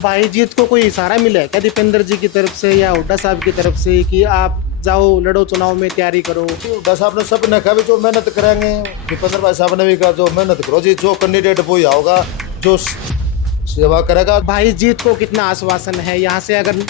भाई जीत को कोई इशारा मिला है क्या दीपेंद्र जी की तरफ से या हुड्डा साहब की तरफ से कि आप जाओ लड़ो चुनाव में तैयारी करो? हुड्डा साहब ने सब ने कहा भी जो मेहनत करेंगे, दीपेंद्र भाई साहब ने भी कहा जो मेहनत करो जी, जो कैंडिडेट वो ही आओगा जो सेवा करेगा। भाई जीत को कितना आश्वासन है यहाँ से? अगर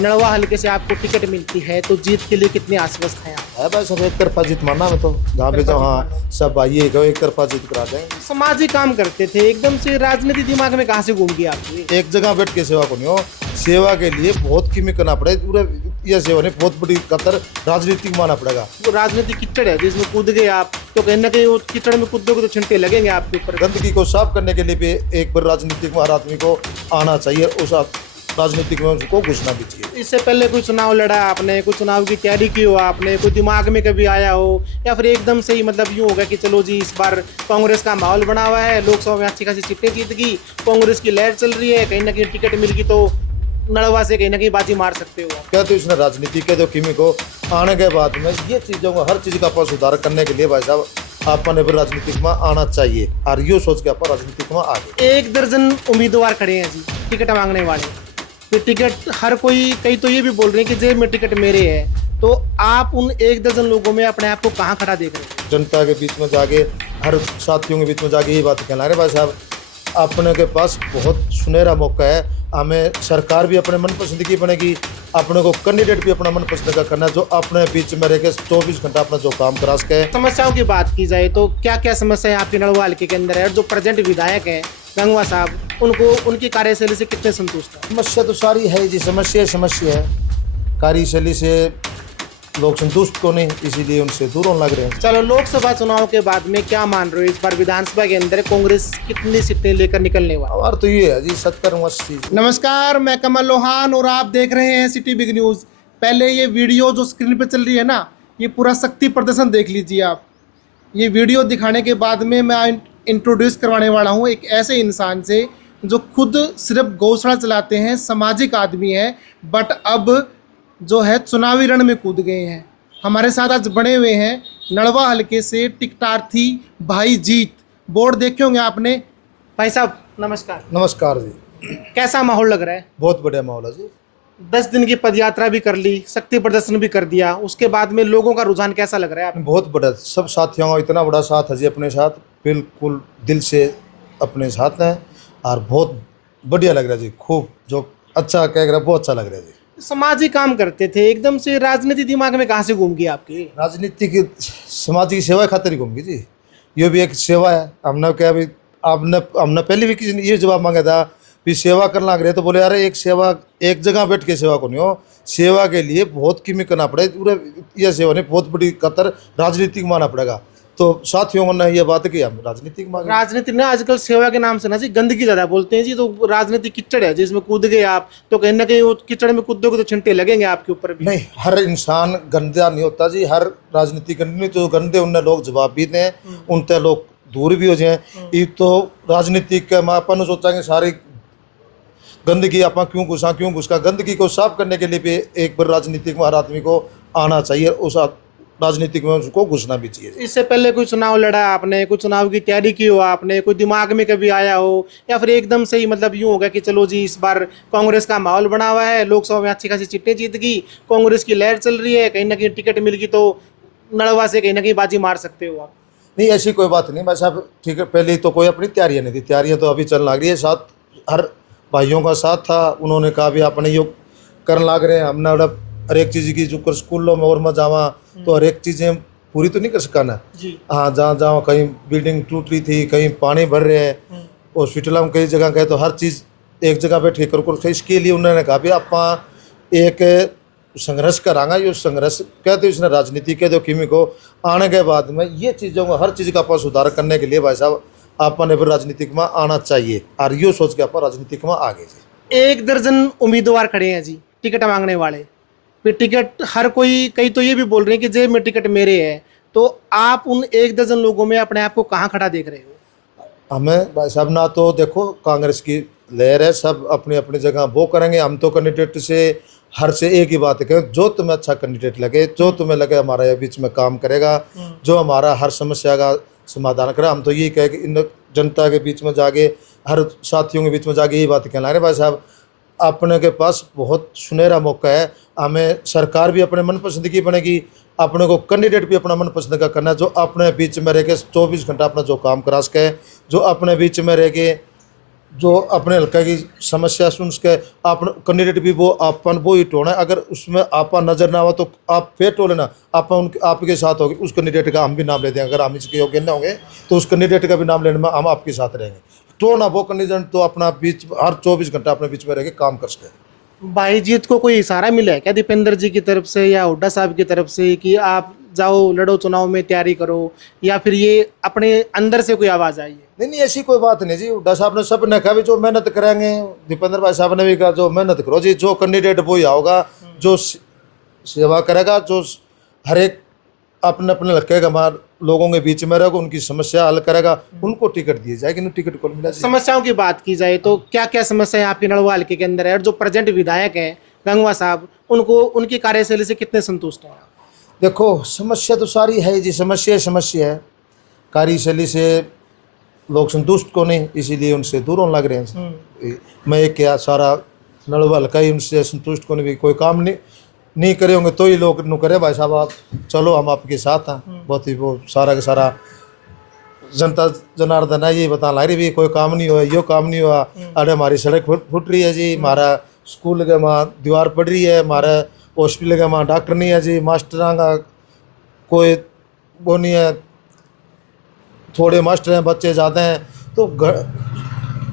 नड़वा हल्के से आपको टिकट मिलती है तो जीत के लिए कितने आश्वस्त हैं आप? है भाई सब एक तरफा जीत मानना में तो जहाँ भी जाओ, हाँ सब आइए गए एक तरफा जीत करा देंगे। समाजी काम करते थे, एकदम से राजनीति दिमाग में कहाँ से घूम गई आपकी? एक जगह बैठ के सेवा को नहीं हो, सेवा के लिए बहुत कीमत करना पड़े पूरे। यह सेवा नहीं, बहुत बड़ी कतर राजनीतिक मानना पड़ेगा। वो राजनीति कीचड़ है जिसमें कूद गए आप, तो कहीं ना कहीं वो कीचड़ में कूदोगे तो छिंटे लगेंगे आपके ऊपर। गंदगी को साफ करने के लिए भी एक बार राजनीतिक में हर आदमी को आना चाहिए, उस राजनीतिक में उसको घुसना भी चाहिए। इससे पहले कोई चुनाव लड़ा आपने, कोई चुनाव की तैयारी की हो आपने, कोई दिमाग में कभी आया हो, या फिर एकदम से ही मतलब यूँ होगा कि चलो जी इस बार कांग्रेस का माहौल बना हुआ है, लोकसभा में अच्छी खासी सीटें जीत गई, कांग्रेस की लहर चल रही है, कहीं ना कहीं टिकट मिल गई तो नड़वा से कहीं ना कहीं बाजी मार सकते हो? क्या तो इसने राजनीति के जो कीमी को आने के बाद में ये चीज़ों को हर चीज़ का अपन सुधार करने के लिए भाई साहब अपन भी राजनीतिक में आना चाहिए और ये सोच के अपन राजनीतिक में आगे। 1 दर्जन उम्मीदवार खड़े हैं जी टिकट मांगने वाले, तो टिकट हर कोई, कई तो ये भी बोल रहे हैं कि जेब में टिकट मेरे है, तो आप उन 1 दर्जन लोगों में अपने आप को कहाँ खड़ा देख रहे हैं? जनता के बीच में जाके, हर साथियों के बीच में जाके ये बात कहना है भाई साहब अपने के पास बहुत सुनहरा मौका है। हमें सरकार भी अपने मनपसंद की बनेगी, अपने को कैंडिडेट भी अपना मनपसंद का करना है जो अपने बीच में रह के 24 घंटा अपना जो काम करा सके। समस्याओं की बात की जाए तो क्या क्या समस्याएं आपके नड़वा हल्के के अंदर है, और जो प्रेजेंट विधायक हैं गंगवा साहब, उनको उनकी कार्यशैली से कितने संतुष्ट हैं? समस्या तो सारी है जी, समस्या है, कार्यशैली से लोग संतुष्ट को नहीं, इसीलिए उनसे दूर होने लग रहे हैं। चलो लोकसभा चुनाव के बाद में क्या मान रहे हो, इस बार विधानसभा के अंदर कांग्रेस कितनी सीटें लेकर निकलने वाली? और तो ये है जी 70-80। नमस्कार, मैं कमल लोहान और आप देख रहे हैं सिटी बिग न्यूज़। पहले ये वीडियो जो स्क्रीन पे चल रही है ना, ये पूरा शक्ति प्रदर्शन देख लीजिए आप। ये वीडियो दिखाने के बाद में मैं इंट्रोड्यूस करवाने वाला हूँ एक ऐसे इंसान से जो खुद सिर्फ गौशाला चलाते हैं, सामाजिक आदमी है, बट अब जो है चुनावी रण में कूद गए हैं। हमारे साथ आज बने हुए हैं नड़वा हल्के से टिकटार्थी भाई जीत। बोर्ड देखे होंगे आपने। भाई साहब नमस्कार। नमस्कार जी। कैसा माहौल लग रहा है? बहुत बढ़िया माहौल है जी। 10 दिन की पदयात्रा भी कर ली, शक्ति प्रदर्शन भी कर दिया, उसके बाद में लोगों का रुझान कैसा लग रहा है आपको? बहुत बड़ा, सब साथियों का इतना बड़ा साथ है जी अपने साथ, बिल्कुल दिल से अपने साथ हैं और बहुत बढ़िया लग रहा है जी। खूब जो अच्छा कह रहा है, बहुत अच्छा लग रहा है जी। समाजी काम करते थे, एकदम से राजनीति दिमाग में कहाँ से घूम गई आपकी? राजनीति की समाज की सेवा खातिर ही घूमगी जी, ये भी एक सेवा है। हमने क्या भी हमने पहले भी किसी ने ये जवाब मांगा था भी सेवा करना लग रहे, तो बोले यार एक सेवा एक जगह बैठ के सेवा को नहीं हो, सेवा के लिए बहुत कीमत करना पड़े पूरे। यह सेवा नहीं, बहुत बड़ी कतर राजनीतिक मानना पड़ेगा। तो साथियों ने ये बात की हम राजनीतिक मांग। राजनीति ने आजकल सेवा के नाम से ना जी गंदगी ज्यादा बोलते हैं जी, तो राजनीति कीचड़ है जिसमें कूद गए आप, तो कहीं ना कहीं वो कीचड़ में कूदोगे तो छिंटे लगेंगे आपके ऊपर भी। नहीं, हर इंसान गंदा नहीं होता जी, हर राजनीति करनी तो गंदे उन्हें लोग जवाब भी दें, उनसे लोग दूर भी हो जाए। ये तो राजनीतिक के अपन सोचेंगे सारी गंदगी अपन क्यों घुसा, गंदगी को साफ करने के लिए भी एक बार राजनीतिक में हर आदमी को आना चाहिए, उस राजनीतिक में उसको घुसना भी चाहिए। इससे पहले कोई चुनाव लड़ा आपने, कोई चुनाव की तैयारी की हो आपने, कोई दिमाग में कभी आया हो, या फिर एकदम से ही मतलब यूँ होगा कि चलो जी इस बार कांग्रेस का माहौल बना हुआ है, लोकसभा में अच्छी खासी सीटें जीत गई, कांग्रेस की लहर चल रही है, कहीं ना कहीं टिकट मिल गई तो नड़वा से कहीं ना कहीं बाजी मार सकते हो आप? नहीं, ऐसी कोई बात नहीं भाई साहब। ठीक है, पहले तो कोई अपनी तैयारियाँ नहीं थी, तैयारियाँ तो अभी चलने लग रही है। साथ हर भाइयों का साथ था, उन्होंने कहा भी अपने योग करने लग रहे हैं। हमने हर एक चीज़ की जो स्कूलों में और मैं जावा तो हर एक चीज़ें पूरी तो नहीं कर सका ना जी। हाँ, जहाँ जहाँ कहीं बिल्डिंग टूट रही थी, कहीं पानी भर रहे हैं, हॉस्पिटल में कई जगह गए तो हर चीज़ एक जगह पे ठीक करो। इसके लिए उन्होंने कहा भी आप एक संघर्ष करांगा। ये संघर्ष कहते इसने राजनीति के जो कीमी को आने के बाद में ये चीज़ों को हर चीज़ का अपन सुधार करने के लिए भाई साहब अपन भी राजनीतिक में आना चाहिए और ये सोच के अपन राजनीतिक में आगे जी। 1 दर्जन उम्मीदवार खड़े हैं जी टिकट मांगने वाले, फिर टिकट हर कोई, कई तो ये भी बोल रहे हैं कि जेब में टिकट मेरे है, तो आप उन 1 दर्जन लोगों में अपने आप को कहाँ खड़ा देख रहे हो? हमें भाई साहब ना तो देखो कांग्रेस की लहर है, सब अपनी अपनी जगह वो करेंगे। हम तो कैंडिडेट से हर से एक ही बात है, जो तुम्हें अच्छा कैंडिडेट लगे, जो तुम्हें लगे हमारे बीच में काम करेगा, जो हमारा हर समस्या का समाधान करे, हम तो यही कहे कि इन जनता के बीच में जाके हर साथियों के बीच में जाके यही बात कहना रहे भाई साहब, अपने के पास बहुत सुनहरा मौका है। हमें सरकार भी अपने मनपसंद की बनेगी, अपने को कैंडिडेट भी अपना मनपसंद का करना है, जो अपने बीच में रह के 24 घंटा अपना जो काम करा सके, जो अपने बीच में रह के जो अपने हल्का की समस्या सुन सके। आप कैंडिडेट भी वो अपन वो ही टोना है, अगर उसमें आपा नजर ना आवा तो आप फिर टोले ना, आप उनके आपके साथ होगी। उस कैंडिडेट का हम भी नाम ले देंगे, अगर हम इसके योग्य न होंगे तो उस कैंडिडेट का भी नाम लेने में हम आपके साथ रहेंगे। तो ना वो कैंडिडेट तो अपना बीच हर 24 घंटा अपने बीच में रह के काम कर सके। भाई जीत को कोई इशारा मिला है क्या दीपेंद्र जी की तरफ से या हुड्डा साहब की तरफ से कि आप जाओ लड़ो चुनाव में तैयारी करो, या फिर ये अपने अंदर से कोई आवाज आई है? नहीं, ऐसी कोई बात नहीं जी। हुड्डा साहब ने सब ने कहा भी जो मेहनत करेंगे, दीपेंद्र भाई साहब ने भी कहा जो मेहनत करो जी, जो कैंडिडेट वो ही आओगा जो सेवा करेगा, जो हर एक अपने अपने लगेगा हमारे लोगों के बीच में रहेगा, उनकी समस्या हल करेगा, उनको टिकट दिए जाएगी। नहीं टिकट को मिला। समस्याओं की बात की जाए तो क्या क्या समस्याएं आपकी नलवा हल्के के अंदर है, और जो प्रेजेंट विधायक हैं गंगवा साहब, उनको उनकी कार्यशैली से कितने संतुष्ट हैं? देखो समस्या तो सारी है जी, समस्या है। कार्यशैली से लोग संतुष्ट को नहीं, इसीलिए उनसे दूर होने लग रहे हैं। मैं क्या सारा नलवा हल्का ही उनसे संतुष्ट को नहीं, कोई काम नहीं करे होंगे तो ही लोग नु करे भाई साहब आप चलो हम आपके साथ हैं। बहुत ही वो सारा का सारा जनता जनार्दन है ये बता ला रही भी कोई काम नहीं हुआ, यो काम नहीं हुआ, अरे हमारी सड़क फुट रही है जी, हमारा स्कूल के वहाँ दीवार पड़ रही है, हमारा हॉस्पिटल के वहाँ डॉक्टर नहीं है जी, मास्टर का कोई वो नहीं है, थोड़े मास्टर हैं, बच्चे ज़्यादा हैं, तो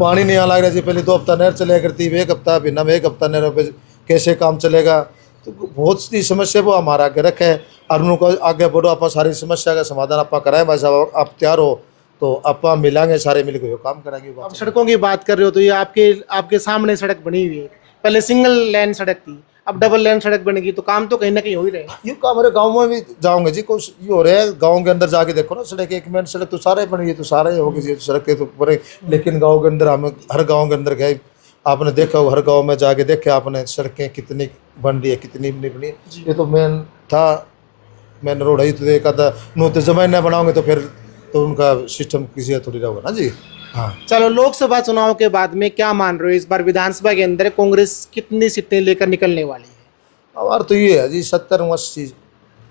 पानी नहीं आ लग रहा जी। पहले 2 हफ्ता नहर चले करती, एक हफ्ता बिना में, एक हफ्ता नहर पे कैसे काम चलेगा। तो बहुत सी समस्या वो हमारा आगे रखे और उनको आगे बढ़ो, आप सारी समस्या का समाधान आप कराएं भाई साहब, आप तैयार हो तो आप मिलांगे सारे मिलकर काम करेंगे। अब सड़कों की बात कर रहे हो तो ये आपके सामने सड़क बनी हुई है, पहले सिंगल लेन सड़क थी, अब डबल लेन सड़क बनेगी, तो काम तो कहीं ना कहीं हो ही रहे। ये काम हमारे गाँव में भी जाओगे जी, कुछ ये हो रहा है गाँव के अंदर जाके देखो ना, सड़क एक मेन सड़क तो सारे बन गई, तो सारे हो गई सड़क के तो बड़े, लेकिन गाँव के अंदर हमें हर गाँव के अंदर गए, आपने देखा हर गांव में जाके देखा आपने सड़कें कितनी बन रही है कितनी नहीं बनी। ये तो मेन था, मेन रोड है, तो देखा था नो तो जमाना बनाओगे तो फिर तो उनका सिस्टम किसी थोड़ी होगा ना जी। हाँ चलो, लोकसभा चुनाव के बाद में क्या मान रहे हो, इस बार विधानसभा के अंदर कांग्रेस कितनी सीटें लेकर निकलने वाली है? हमारा तो ये है जी 70-80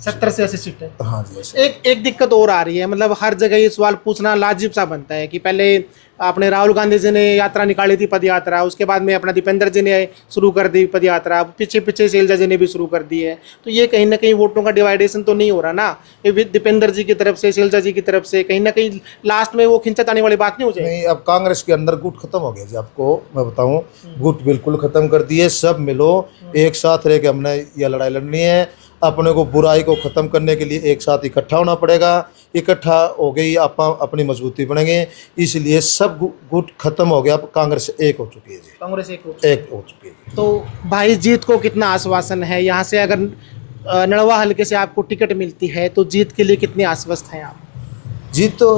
से 80 सीटें। हाँ जी। एक दिक्कत और आ रही है, मतलब हर जगह ये सवाल पूछना लाजिब सा बनता है कि पहले आपने राहुल गांधी जी ने यात्रा निकाली थी, पद यात्रा, उसके बाद में अपना दीपेंद्र जी ने शुरू कर दी पद यात्रा, पीछे शैलजा जी ने भी शुरू कर दी है, तो ये कहीं ना कहीं वोटों का डिवाइडेशन तो नहीं हो रहा ना, ये दीपेंद्र जी की तरफ से शैलजा जी की तरफ से कहीं ना कहीं लास्ट में वो खिंचातानी वाली बात नहीं हो जाएगी? नहीं, अब कांग्रेस के अंदर गुट खत्म हो गया जी, आपको मैं बताऊं, गुट बिल्कुल खत्म कर दिए। सब मिलो एक साथ रह के हमने यह लड़ाई लड़नी है, अपने को बुराई को ख़त्म करने के लिए एक साथ इकट्ठा होना पड़ेगा। इकट्ठा हो गई आप अपनी मजबूती बनेंगे, इसलिए सब गुट खत्म हो गया, अब कांग्रेस एक हो चुकी है जी, कांग्रेस एक हो चुकी है। तो भाई जीत को कितना आश्वासन है यहाँ से, अगर नड़वा हल्के से आपको टिकट मिलती है तो जीत के लिए कितने आश्वस्त हैं आप? जीत तो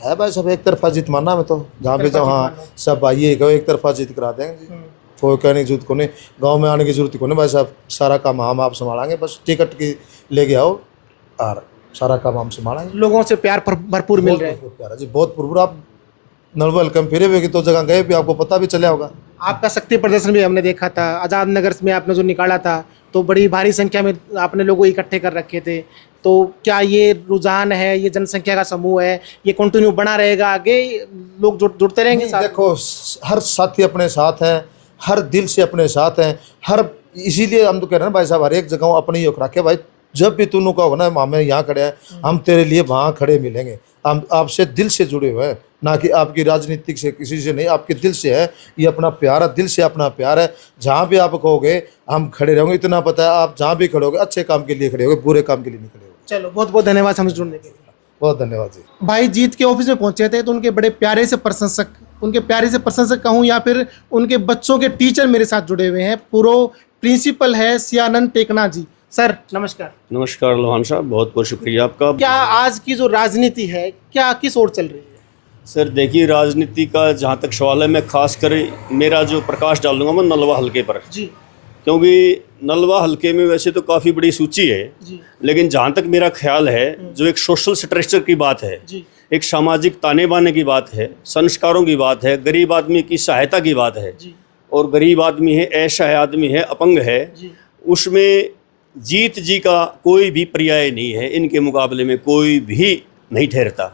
है भाई, सब एक तरफा जीत मानना में तो जहाँ भी जाओ, हाँ सब आइए गए एक तरफा जीत करा देंगे जी, कोई कहने की जरूरत को नहीं, गांव में आने की जरूरत को नहीं भाई साहब, सारा काम हम आप संभालेंगे, बस टिकट की लेके आओ और सारा काम हम संभालेंगे। लोगों से प्यार भरपूर मिल रहा है? प्यारा जी, बहुत भरपूर। आप नलवा हल्के में फिरे हुए तो जगह गए भी आपको पता भी चला होगा। आपका शक्ति प्रदर्शन भी हमने देखा था, आज़ाद नगर में आपने जो निकाला था तो बड़ी भारी संख्या में आपने लोगों इकट्ठे कर रखे थे, तो क्या ये रुझान है, ये जनसंख्या का समूह है, ये कंटिन्यू बना रहेगा, आगे लोग जुड़ते रहेंगे? देखो हर साथी अपने साथ है, हर दिल से अपने साथ हैं, हर इसीलिए हम तो कह रहे हैं भाई साहब, हर एक जगह अपनी योग रखे भाई, जब भी तू कहो ना हमें यहाँ खड़े हैं, हम तेरे लिए वहाँ खड़े मिलेंगे। हम आपसे दिल से जुड़े हुए हैं, ना कि आपकी राजनीतिक से किसी से नहीं, आपके दिल से है, ये अपना प्यार है, दिल से अपना प्यार है। जहाँ भी आप कहोगे हम खड़े रहोगे, इतना पता है आप जहाँ भी खड़े होगे अच्छे काम के लिए खड़े होगे, बुरे काम के लिए नहीं खड़े होगे। चलो, बहुत बहुत धन्यवाद हमसे जुड़ने के लिए। बहुत धन्यवाद जी। भाई जीत के ऑफिस में पहुंचे थे तो उनके बड़े प्यारे से प्रशंसक कहूँ या फिर उनके बच्चों के टीचर मेरे साथ जुड़े हुए हैं। पूर्व प्रिंसिपल है सियानंद टेकना जी। सर नमस्कार। नमस्कार लोहान साहब, बहुत बहुत शुक्रिया आपका। क्या आज की जो राजनीति है क्या किस ओर चल रही है? सर देखिए, राजनीति का जहाँ तक सवाल है, मैं खास कर मेरा जो प्रकाश डालूंगा मैं नलवा हल्के पर जी, क्योंकि नलवा हल्के में वैसे तो काफ़ी बड़ी सूची है जी, लेकिन जहाँ तक मेरा ख्याल है जो एक सोशल स्ट्रक्चर की बात है, जी, एक सामाजिक ताने बाने की बात है, संस्कारों की बात है, गरीब आदमी की सहायता की बात है। और गरीब आदमी है, ऐसा है आदमी है, अपंग है, उसमें जीत जी का कोई भी पर्याय नहीं है, इनके मुकाबले में कोई भी नहीं ठहरता।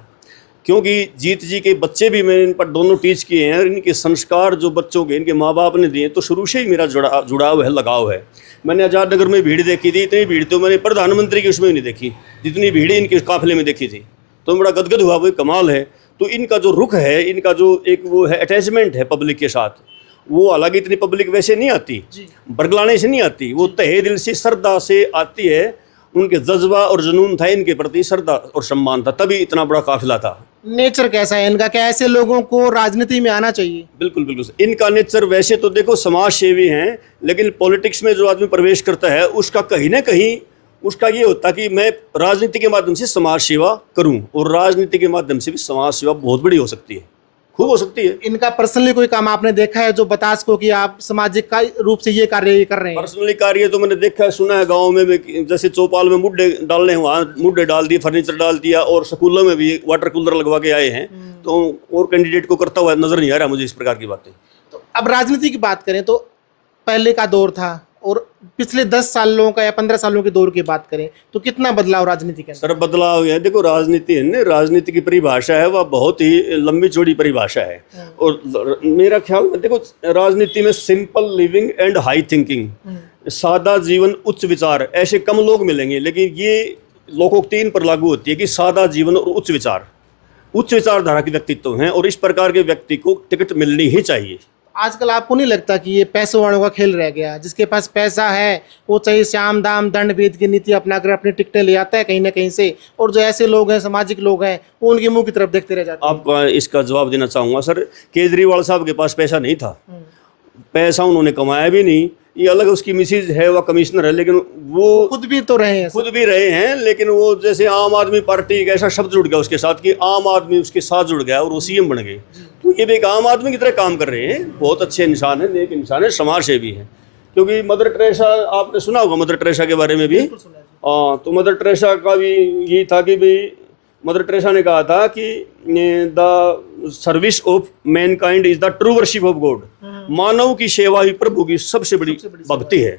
क्योंकि जीत जी के बच्चे भी मैंने इन पर दोनों टीच किए हैं, और इनके संस्कार जो बच्चों के इनके माँ बाप ने दिए, तो शुरू से ही मेरा जुड़ाव है, लगाव है। मैंने आज़ाद नगर में भीड़ देखी थी, इतनी भीड़ तो मैंने प्रधानमंत्री की उसमें नहीं देखी जितनी भीड़ इनके काफिले में देखी थी, तो बड़ा गदगद हुआ, वो कमाल है। तो इनका जो रुख है, इनका जो एक वो है अटैचमेंट है पब्लिक के साथ, वो हालांकि इतनी पब्लिक वैसे नहीं आती, बरगलाने से नहीं आती, वो तहे दिल से श्रद्धा से आती है। उनके जज्बा और जुनून था इनके प्रति, श्रद्धा और सम्मान था, तभी इतना बड़ा काफिला था। नेचर कैसा है इनका, क्या ऐसे लोगों को राजनीति में आना चाहिए? बिल्कुल बिल्कुल। इनका नेचर वैसे तो देखो समाज सेवी हैं, लेकिन पॉलिटिक्स में जो आदमी प्रवेश करता है उसका कहीं ना कहीं उसका ये होता कि मैं राजनीति के माध्यम से समाज सेवा करूं, और राजनीति के माध्यम से भी समाज सेवा बहुत बड़ी हो सकती है, खूब हो सकती है। इनका पर्सनली कोई काम आपने देखा है जो बता सको कि आप सामाजिक का रूप से ये कार्य कर रहे हैं? पर्सनली कार्य तो मैंने देखा है, सुना है, गांव में भी जैसे चौपाल में मुड्डे डालने हैं, वहाँ मुड्डे डाल दिए, फर्नीचर डाल दिया, और स्कूलों में भी वाटर कूलर लगवा के आए हैं। तो और कैंडिडेट को करता हुआ नजर नहीं आ रहा मुझे इस प्रकार की बातें। तो अब राजनीति की बात करें तो पहले का दौर था और पिछले 10 सालों का या 15 सालों के दौर की बात करें तो कितना बदलाव राजनीति के अंदर? सर बदलाव है, देखो राजनीति है ना, राजनीति की परिभाषा है वह बहुत ही लंबी चौड़ी परिभाषा है। और मेरा ख्याल में देखो राजनीति में simple living and high thinking, सादा जीवन उच्च विचार, ऐसे कम लोग मिलेंगे, लेकिन ये लोकोक्ति पर लागू होती है कि सादा जीवन और उच्च विचारधारा के व्यक्तित्व हैं, और इस प्रकार के व्यक्ति को टिकट मिलनी ही चाहिए। आजकल आपको नहीं लगता कि ये पैसों वालों का खेल रह गया? जिसके पास पैसा है वो चाहिए श्याम दाम दंड भेद की नीति अपनाकर अपनी टिकटें ले आता है कहीं ना कहीं से, और जो ऐसे लोग हैं सामाजिक लोग हैं वो उनके मुंह की तरफ देखते रह जाते हैं। आपका इसका जवाब देना चाहूँगा सर, केजरीवाल साहब के पास पैसा नहीं था, पैसा उन्होंने कमाया भी नहीं, ये अलग उसकी मिसेज है, वह कमिश्नर है, लेकिन वो खुद भी रहे हैं, लेकिन वो जैसे आम आदमी पार्टी एक ऐसा शब्द जुड़ गया उसके साथ कि आम आदमी उसके साथ जुड़ गया और वो सीएम बन गए। तो ये भी एक आम आदमी की तरह काम कर रहे हैं, बहुत अच्छे इंसान है, नेक इंसान है, समाज सेवी है। क्योंकि मदर टेरेसा आपने सुना होगा, मदर टेरेसा के बारे में भी। हाँ, तो मदर टेरेसा का भी यही था कि भाई मदर टेरेसा ने कहा था कि the service of mankind is the true worship of God, मानव की सेवा ही प्रभु की सबसे बड़ी भक्ति है।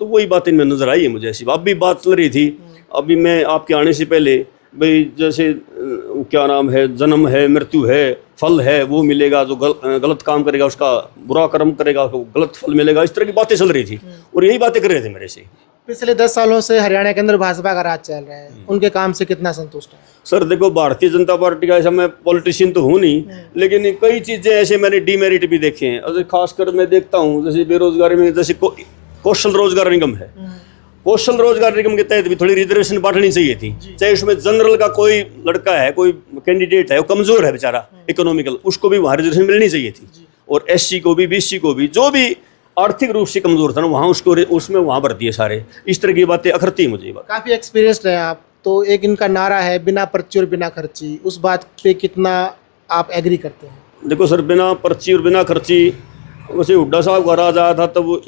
तो वही बात इनमें नजर आई है मुझे ऐसी। अब भी बात चल रही थी अभी मैं आपके आने से पहले, भाई जैसे क्या नाम है, जन्म है, मृत्यु है, फल है, वो मिलेगा, जो गलत काम करेगा उसका, बुरा कर्म करेगा उसको गलत फल मिलेगा, इस तरह की बातें चल रही थी, और यही बातें कर रहे थे मेरे से। पिछले 10 सालों से हरियाणा के अंदर भाजपा का राज चल रहा है, उनके काम से कितना संतुष्ट है? सर देखो भारतीय जनता पार्टी का ऐसा, मैं पॉलिटिशियन तो हूँ नहीं, लेकिन कई चीज़ें ऐसे मैंने डीमेरिट भी देखे हैं। और खासकर मैं देखता हूँ जैसे बेरोजगारी में, जैसे कौशल रोजगार निगम है, कौशल रोजगार निगम के तहत भी थोड़ी रिजर्वेशन बांटनी चाहिए थी। चाहे उसमें जनरल का कोई लड़का है, कोई कैंडिडेट है, वो कमजोर है बेचारा इकोनॉमिकल, उसको भी वहाँ रिजर्वेशन मिलनी चाहिए थी। और एससी को भी, बीसी को भी, जो भी आर्थिक रूप से कमजोर था ना, वहाँ उसको उसमें वहाँ भर दिए सारे। इस तरह की बातें अखरती है मुझे। काफ़ी एक्सपीरियंस्ड है आप, तो एक इनका नारा है बिना पर्ची और बिना खर्ची, उस बात पे कितना आप एग्री करते हैं? देखो सर, बिना पर्ची और बिना खर्ची, वैसे हुड्डा साहब का राज आया था तब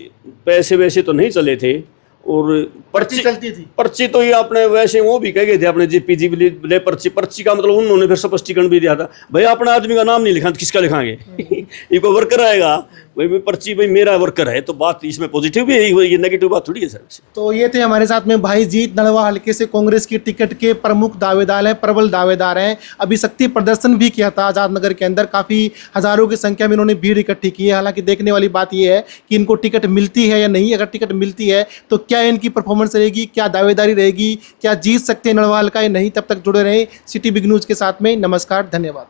पैसे वैसे तो नहीं चले थे, और पर्ची चलती थी। पर्ची तो ये अपने वैसे वो भी कह गए थे अपने जीपीजी ले पर्ची का मतलब उन्होंने फिर स्पष्टीकरण भी दिया था, भाई अपने आदमी का नाम नहीं लिखा तो किसका लिखाएंगे? ये कोई वर्कर आएगा, भाई पर्ची भाई मेरा वर्कर है, तो बात इसमें पॉजिटिव भी है, ये नेगेटिव बात थोड़ी है सर। तो ये थे हमारे साथ में भाई जीत नलवा हल्के से कांग्रेस की टिकट के प्रमुख दावेदार हैं, प्रबल दावेदार हैं। अभी शक्ति प्रदर्शन भी किया था आज़ाद नगर के अंदर, काफ़ी हज़ारों की संख्या में इन्होंने भीड़ इकट्ठी की है। हालांकि देखने वाली बात यह है कि इनको टिकट मिलती है या नहीं। अगर टिकट मिलती है तो क्या इनकी परफॉर्मेंस रहेगी, क्या दावेदारी रहेगी, क्या जीत सकते हैं नलवा हल्का या नहीं। तब तक जुड़े रहें सिटी बिग न्यूज़ के साथ में। नमस्कार, धन्यवाद।